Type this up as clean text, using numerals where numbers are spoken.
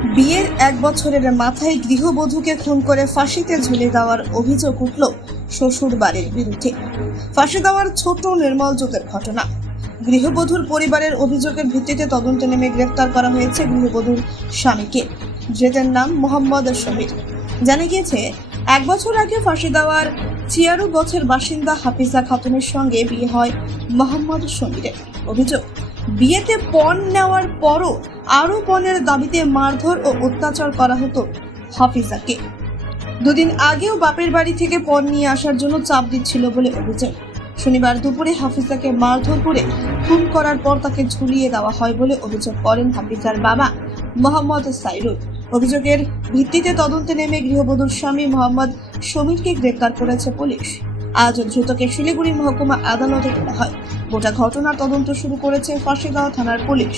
বিয়ের 1 বছরের মাথায় গৃহবধূকে খুন করে ফাঁসিতে ঝুলে দেওয়ার অভিযোগ উঠল শ্বশুর বাড়ির বিরুদ্ধে। ফাঁসি দেওয়ার ছোট নির্মল জোতের ঘটনা। গৃহবধূর পরিবারের অভিযোগের ভিত্তিতে তদন্তে নেমে গ্রেফতার করা হয়েছে গৃহবধূর স্বামীকে। ধৃতের নাম মোহাম্মদ সমীর। জানা গিয়েছে 1 বছর আগে ফাঁসি দেওয়ার চিয়ারু গছের বাসিন্দা হাফিজা খাতুনের সঙ্গে বিয়ে হয় মোহাম্মদ সমীরের। অভিযোগ, বিয়েতে পণ নেওয়ার পরও আরও পণের দাবিতে মারধর ও অত্যাচার করা হতো হাফিজাকে। দুদিন আগেও বাপের বাড়ি থেকে পণ নিয়ে আসার জন্য চাপ দিচ্ছিল বলে অভিযোগ। শনিবার দুপুরে হাফিজাকে মারধর করে খুন করার পর তাকে ঝুলিয়ে দেওয়া হয় বলে অভিযোগ করেন হাফিজার বাবা মোহাম্মদ সাইরুল। অভিযোগের ভিত্তিতে তদন্তে নেমে গৃহবধূর স্বামী মোহাম্মদ সমীরকে গ্রেফতার করেছে পুলিশ। আজ ধৃতকে শিলিগুড়ি মহকুমা আদালতে তোলা হয়। গোটা ঘটনার তদন্ত শুরু করেছে ফাঁসিগাঁও থানার পুলিশ।